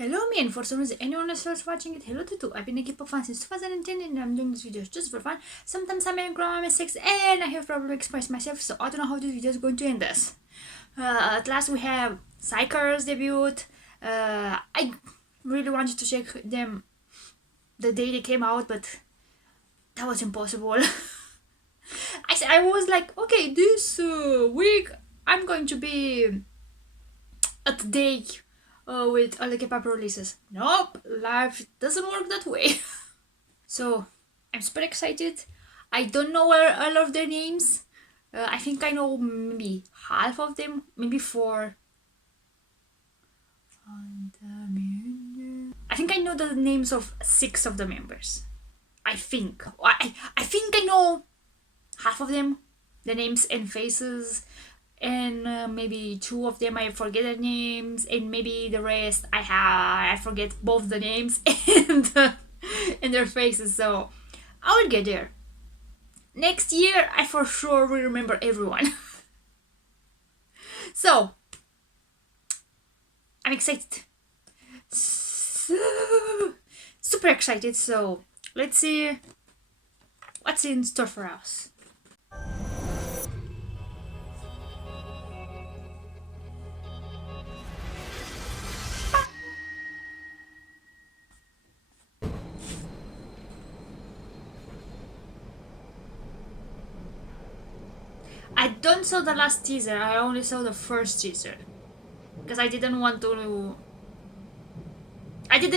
Hello me, and for some reason anyone else who's watching it, hello to. I've been a Kpop fan since 2010 and I'm doing these videos just for fun. Sometimes I make grammar mistakes and I have probably expressed myself, so I don't know how this video is going to end us. At last we have xikers debut. I really wanted to check them the day they came out, but that was impossible. I was like, okay, this week I'm going to be at the day with all the Kpop releases. Nope, life doesn't work that way. So I'm super excited. I don't know all of their names. I think I know maybe half of them, maybe four. I think I know the names of 6 of the members. I think I know half of them, the names and faces, and maybe 2 of them I forget their names, and maybe the rest I forget both the names and their faces. So I will get there. Next year I for sure will remember everyone. So I'm excited. Super excited. So let's see what's in store for us. I don't saw the last teaser, I only saw the first teaser. Because I didn't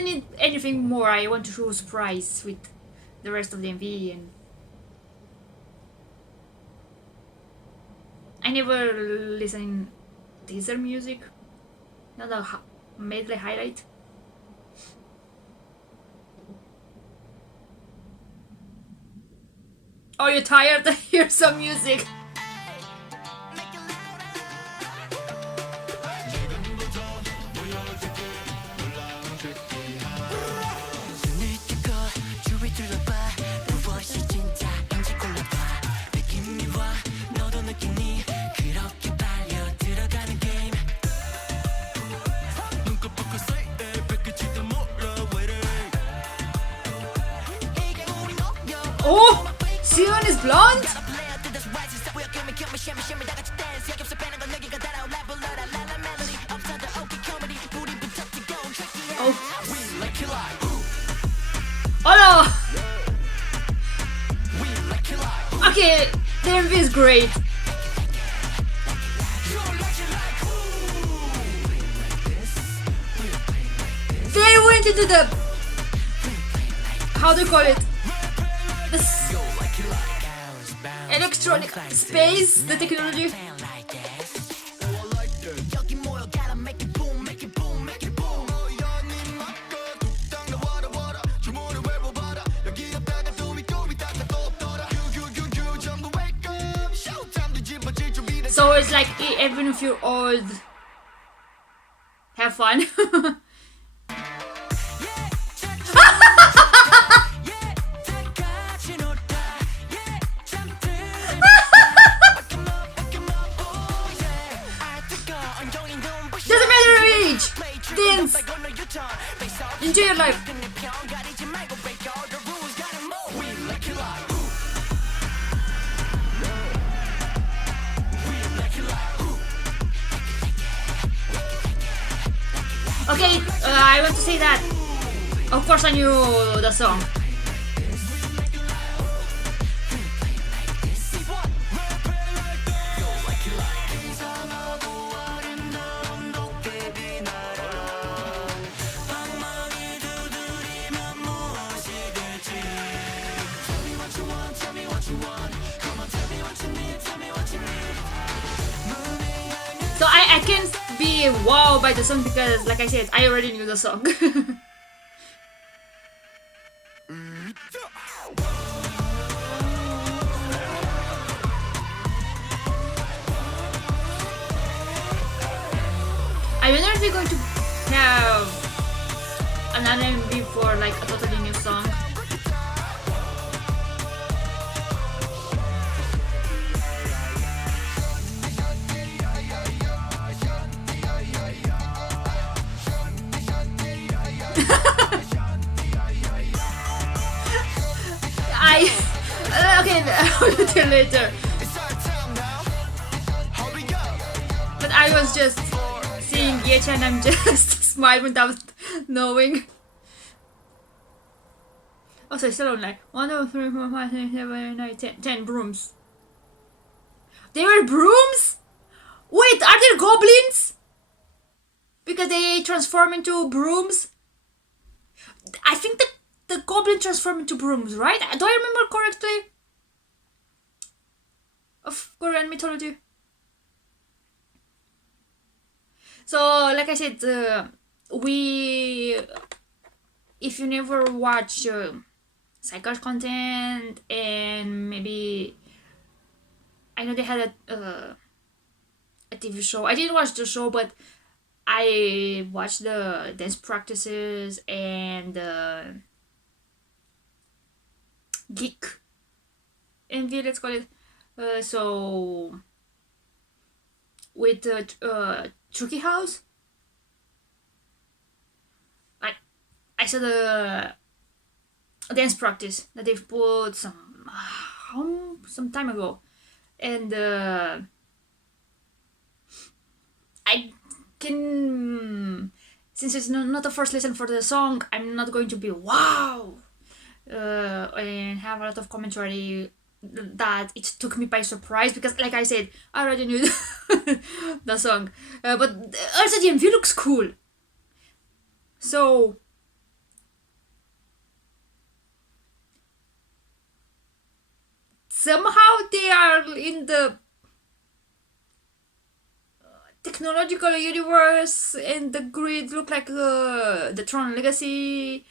need anything more, I want to show a surprise with the rest of the MV, and I never listen teaser music, not the medley highlight. Oh, you're tired? Here's some music. Oh, Sion is blonde? Oh. Oh no! Okay, the MV is great. They went into the... how do you call it? Electronic space, the technology. So it's like, even if you're old, have fun. Doesn't matter your age. Dance. Enjoy your life. Okay, I want to say that of course I knew the song. So I can't be wowed by the song because, like I said, I already knew the song. I wonder if we're going to have another MV for like a totally new song. later. But I was just seeing Yechi and I'm just smiling without knowing. Also, it's still on like 1, 2, 3, 4, 5, 6, 7, 8, 9, 10, 10 brooms. They were brooms? Wait, are there goblins? Because they transform into brooms? I think the goblin transform into brooms, right? Do I remember correctly? Of Korean mythology. So, like I said, if you never watch xikers content, and maybe I know they had a TV show. I didn't watch the show, but I watched the dance practices and geek MV, let's call it. So with Chucky House, I saw the dance practice that they've put some time ago, and I can, since it's not the first lesson for the song, I'm not going to be wow and have a lot of commentary that it took me by surprise, because like I said, I already knew the song, but also the MV looks cool. So somehow they are in the technological universe, and the grid look like the Tron Legacy,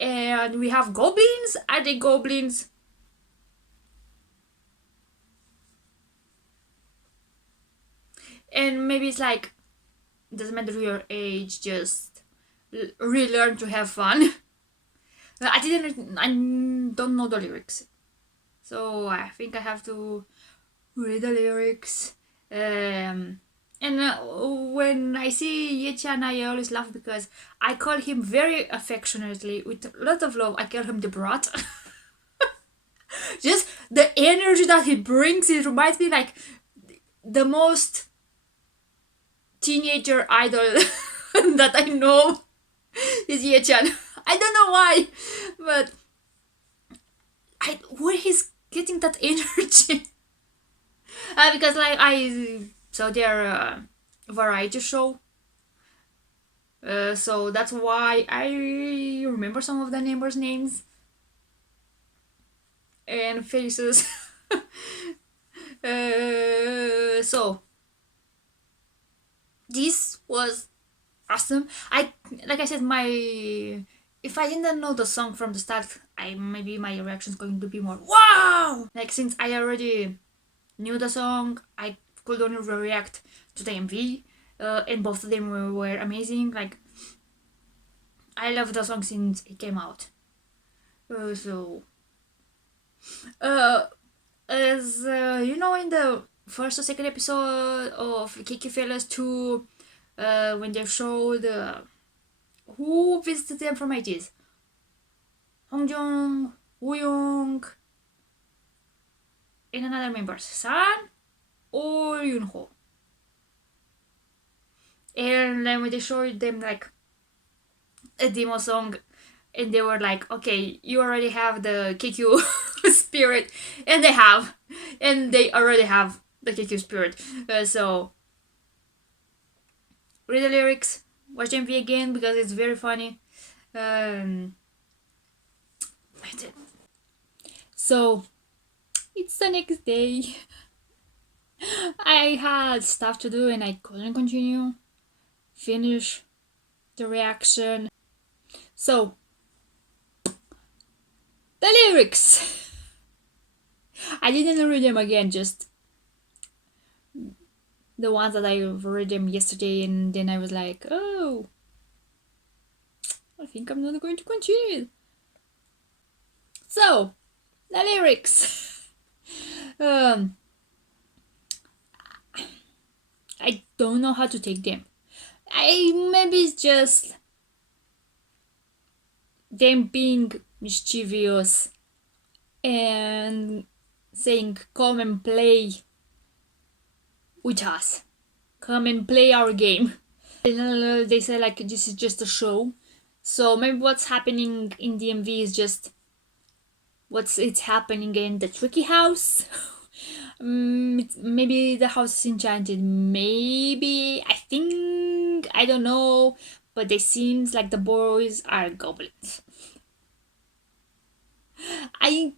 and we have goblins. Are they goblins? And maybe it's like, doesn't matter your age, just relearn to have fun. I don't know the lyrics, so I think I have to read the lyrics. And when I see Yechi, I always laugh because I call him very affectionately, with a lot of love, I call him the brat. Just the energy that he brings, it reminds me like the most teenager idol that I know is Yechi. I don't know why, but where he's getting that energy. Because like I saw their variety show, so that's why I remember some of the members' names and faces. So this was awesome. Like I said, if I didn't know the song from the start, maybe my reaction is going to be more wow. Like, since I already knew the song, I could only react to the MV, and both of them were amazing. Like, I love the song since it came out. As you know, in the first or second episode of Kiki 2, when they showed who visited them from ITs, Hongjung, Wooyoung, and another member, San or Yunho. And then when they showed them like a demo song, and they were like, okay, you already have the KQ spirit, and they already have the KQ spirit. So read the lyrics, watch the MV again because it's very funny. So it's the next day. I had stuff to do and I couldn't continue finish the reaction. So the lyrics, I didn't read them again, just the ones that I read them yesterday, and then I was like, oh, I think I'm not going to continue. So the lyrics, I don't know how to take them. Maybe it's just them being mischievous and saying, "Come and play with us. Come and play our game." And they say like this is just a show. So maybe what's happening in DMV is just it's happening in the tricky house. Maybe the house is enchanted. Maybe I don't know, but it seems like the boys are goblins. I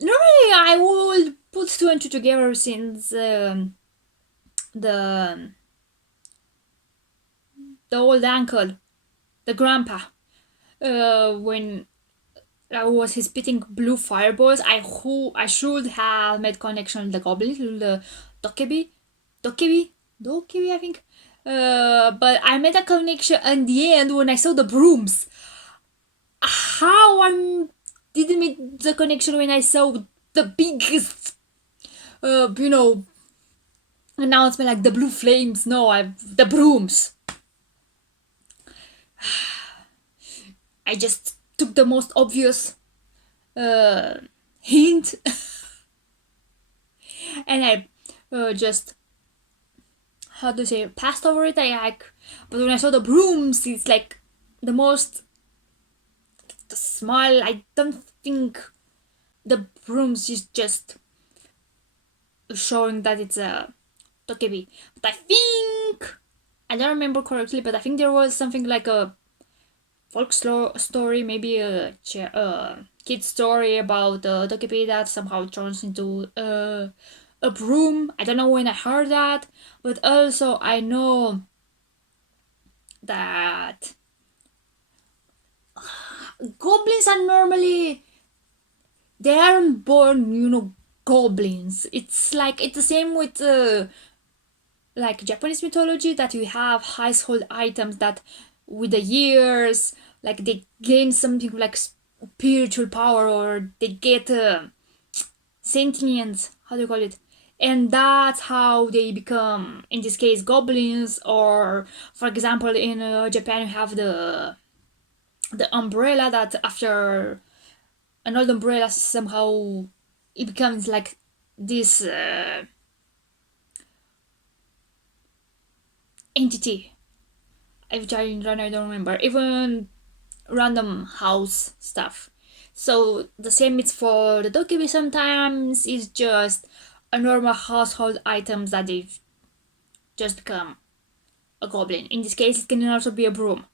normally I would put two and two together since the old uncle, the grandpa, when was he spitting blue fireballs, I should have made connection with the goblin, the dokebi, I think. But I made a connection in the end when I saw the brooms. How I didn't make the connection when I saw the biggest, announcement like the blue flames. No, the brooms. I just took the most obvious hint and I just how to say passed over it. But when I saw the brooms, it's like the most the smile. I don't think the brooms is just showing that it's a dokebi. But I don't remember correctly, but I think there was something like a folk story, maybe a kid story about a dokebi that somehow turns into a broom. I don't know when I heard that, but also I know that goblins are normally they aren't born, goblins. It's the same with like Japanese mythology, that you have household items that with the years like they gain something like spiritual power, or they get sentience, how do you call it, and that's how they become, in this case, goblins. Or for example, in Japan, you have the umbrella, that after an old umbrella somehow it becomes like this entity, which I don't remember, even random house stuff. So the same is for the dokebi. Sometimes it's just a normal household items that they just become a goblin. In this case, it can also be a broom.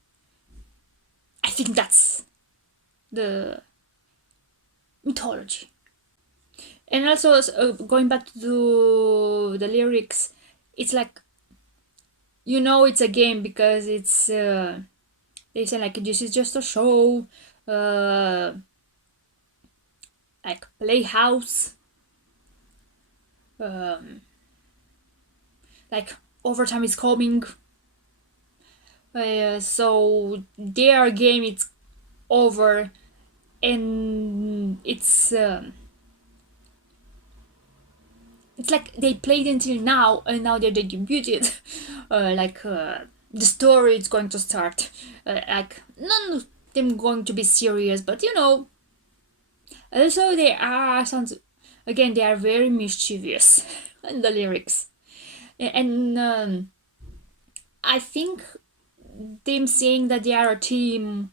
I think that's the mythology. And also, going back to the lyrics, it's like, it's a game because it's they say like this is just a show, like playhouse, like overtime is coming. So their game it's over, and it's like they played until now, and now they're debuted. The story is going to start. Like none of them going to be serious, but also they are they are very mischievous in the lyrics, and I think them saying that they are a team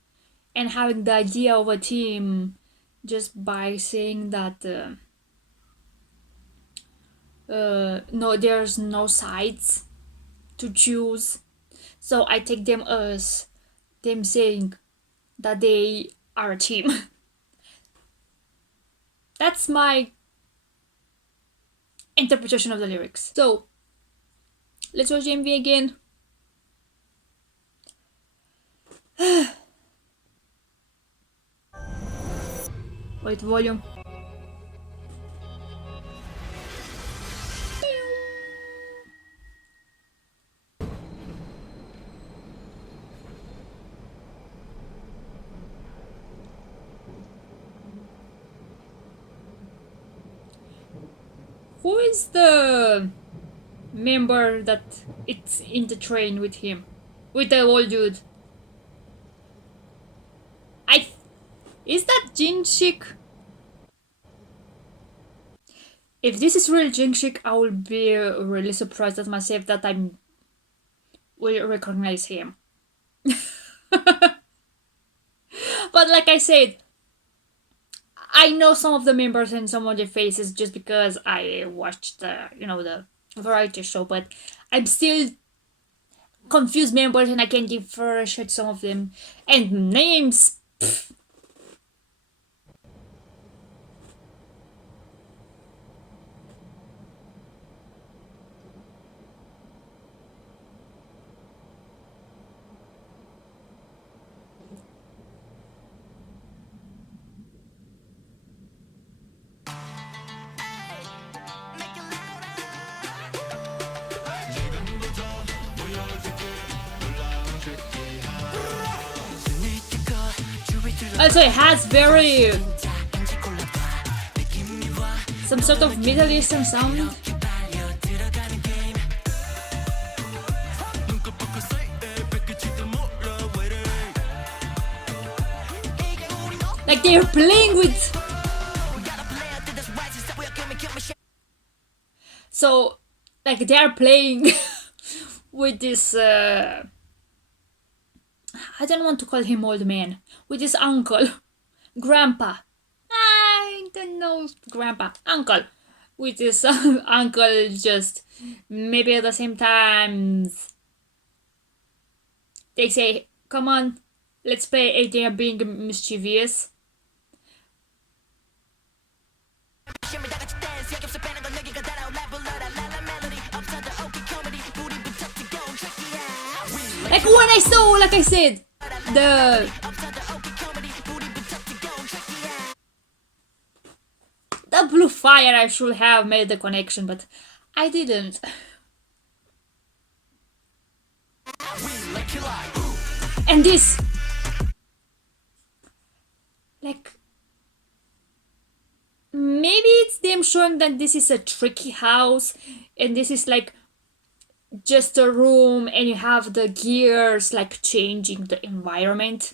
and having the idea of a team just by saying that no, there's no sides to choose. So I take them as them saying that they are a team. That's my interpretation of the lyrics. So let's watch the MV again. Wait, volume. Who is the member that it's in the train with him? With the old dude? Is that Jinshik? if this is real Jingshik, I will be really surprised at myself that I will recognize him. But like I said, I know some of the members and some of their faces just because I watched the variety show, but I'm still confused members and I can differentiate some of them. And names, pff. Also, it has very some sort of Middle Eastern sound. Like they're playing with. So, like they are playing with this. I don't want to call him old man. With his uncle, grandpa. I don't know, grandpa, uncle. With his uncle, just maybe at the same time. They say, "Come on, let's play." And they are being mischievous. Like when I saw, like I said, the blue fire, I should have made the connection, but I didn't. And this, like, maybe it's them showing that this is a tricky house and this is like just a room and you have the gears like changing the environment.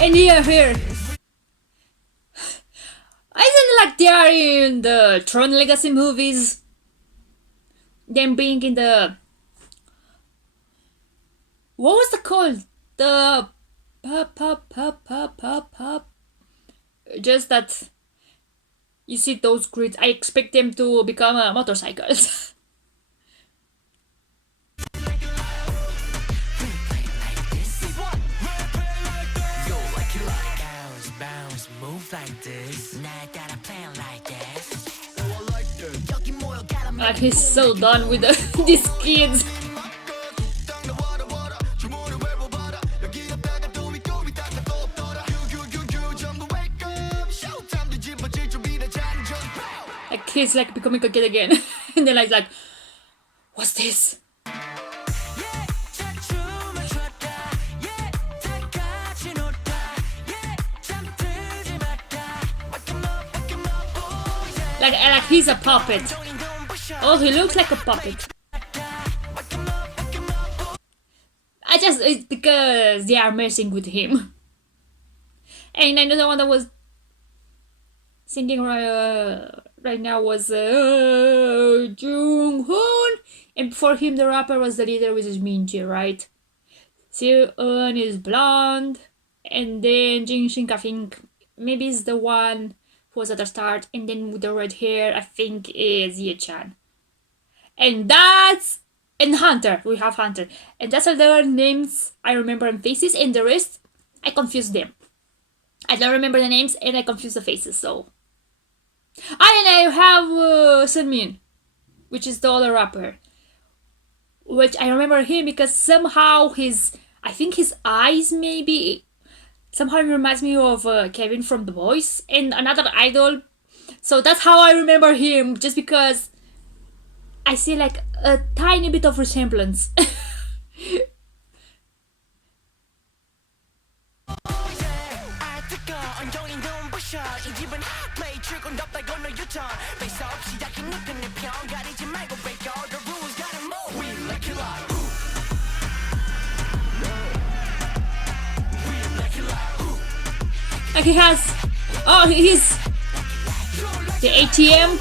And here isn't like they are in the Tron Legacy movies, them being in the, what was it called? The pop. Just that you see those grids. I expect them to become motorcycles. Like he's so done with these kids. Like he's like becoming a kid again. And then like, what's this? Like he's a puppet. Oh, he looks like a puppet. It's because they are messing with him. And another one that was singing right now was Jung-hoon. And before him, the rapper was the leader, which is Minji, right? Seo-eun is blonde. And then Jin-shin, I think, maybe is the one who was at the start. And then with the red hair, I think is Ye-chan. And Hunter. We have Hunter. And that's all the names I remember and faces. And the rest, I confused them. I don't remember the names and I confuse the faces, so. And I have Sunmin, which is the other rapper. Which I remember him because somehow I think his eyes maybe, somehow reminds me of Kevin from The Boys and another idol. So that's how I remember him, just because I see like a tiny bit of resemblance. Like he has, he's the ATM.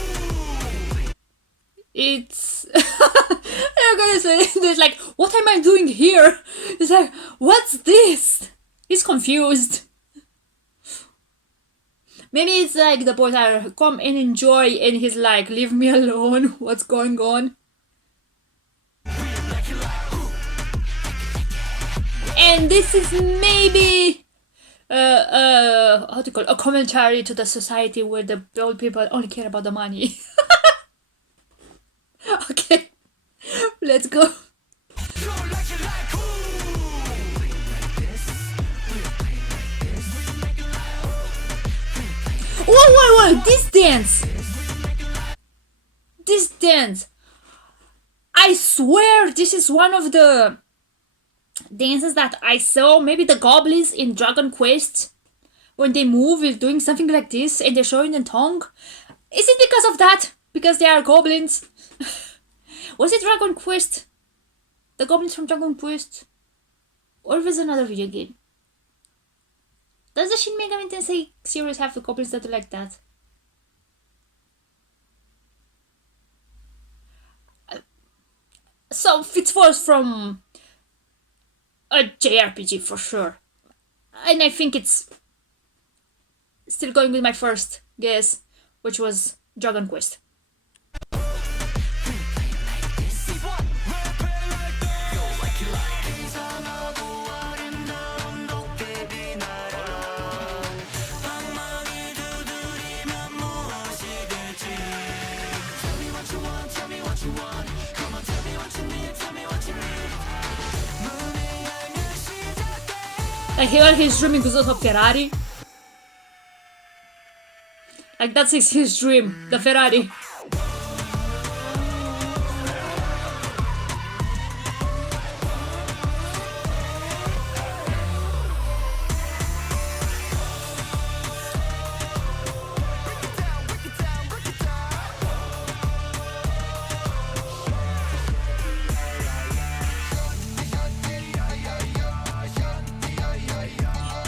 It's I'm gonna say there's like, what am I doing here? It's like, what's this? He's confused. Maybe it's like the boys are come and enjoy, and he's like, leave me alone. What's going on? And this is maybe how to call it? A commentary to the society where the old people only care about the money. Okay, let's go. Whoa, this dance, I swear this is one of the dances that I saw, maybe the goblins in Dragon Quest, when they move is doing something like this and they're showing the tongue. Is it because of that? Because they are goblins? Was it Dragon Quest? The goblins from Dragon Quest? Or was it another video game? Does the Shin Megami Tensei series have the goblins that are like that? So it was from a JRPG for sure. And I think it's still going with my first guess, which was Dragon Quest. Like here he's dreaming because of Ferrari. Like that's his dream, the Ferrari.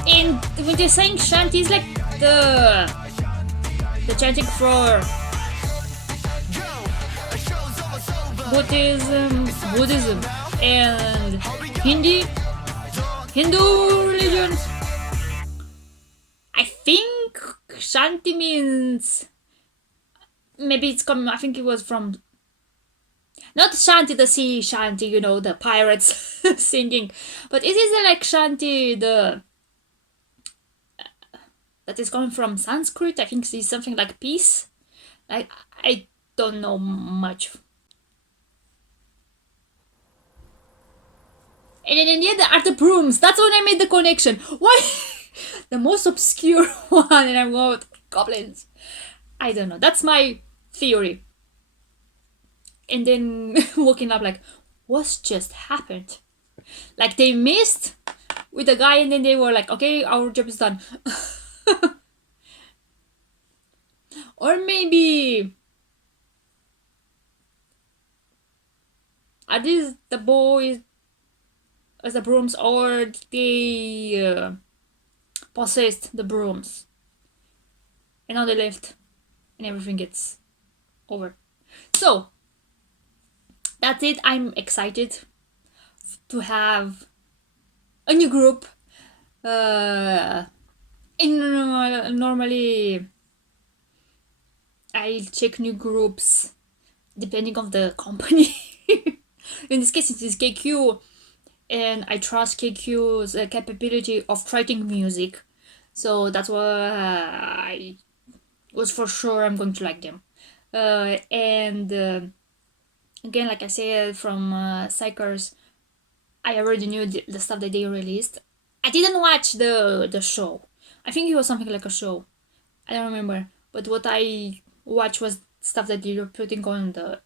And when they're saying shanty, it's like the chanting for Buddhism and Hindu religions. I think shanty means, maybe it's coming, I think it was from, not shanty the sea shanty, you know, the pirates singing, but it is like shanty that is coming from Sanskrit. I think it's something like peace. I don't know much. And then yeah, there are the brooms. That's when I made the connection. Why? The most obscure one, and I'm going with goblins. I don't know. That's my theory. And then waking up like, what's just happened? Like they missed with the guy, and then they were like, okay, our job is done. Or maybe are these the boys as the brooms, or they possessed the brooms and now they left and everything gets over. So that's it. I'm excited to have a new group. Normally I check new groups depending on the company. In this case it is KQ, and I trust KQ's capability of writing music, so that's why I was for sure I'm going to like them. And again, like I said, from xikers, I already knew the stuff that they released. I didn't watch the show. I think it was something like a show. I don't remember. But what I watched was stuff that they were putting on the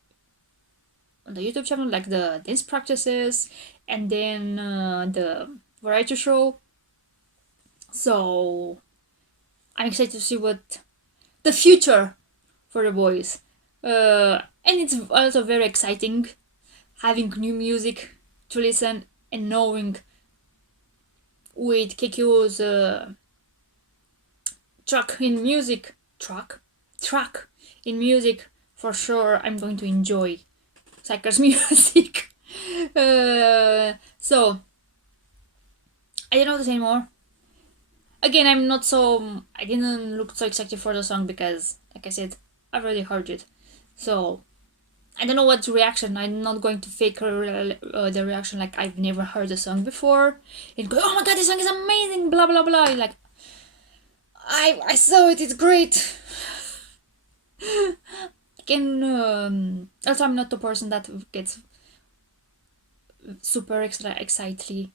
YouTube channel, like the dance practices and then the variety show. So I'm excited to see what the future for the boys. And it's also very exciting having new music to listen and knowing with KQ's track in music, for sure I'm going to enjoy xikers music. So I don't know this anymore. Again, I didn't look so excited for the song because, like I said, I've already heard it. So I don't know what's reaction. I'm not going to fake the reaction like I've never heard the song before and go, oh my god, this song is amazing, blah blah blah. Like I saw it, it's great. Also I'm not the person that gets super extra excitedly.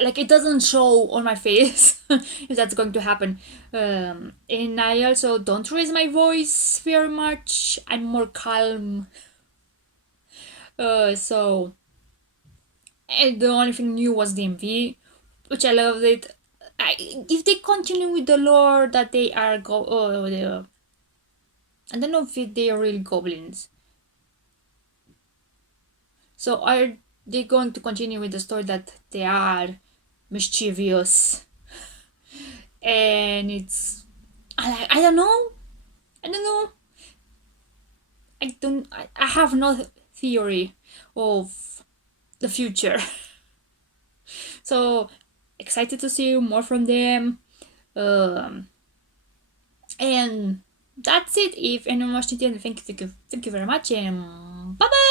Like it doesn't show on my face if that's going to happen. And I also don't raise my voice very much. I'm more calm. So and the only thing new was the MV, which I loved it. If they continue with the lore that they are I don't know if they are real goblins. So are they going to continue with the story that they are mischievous? And it's I don't know. I have no theory of the future. So excited to see more from them. And that's it. If anyone watched it, thank you very much, and bye bye.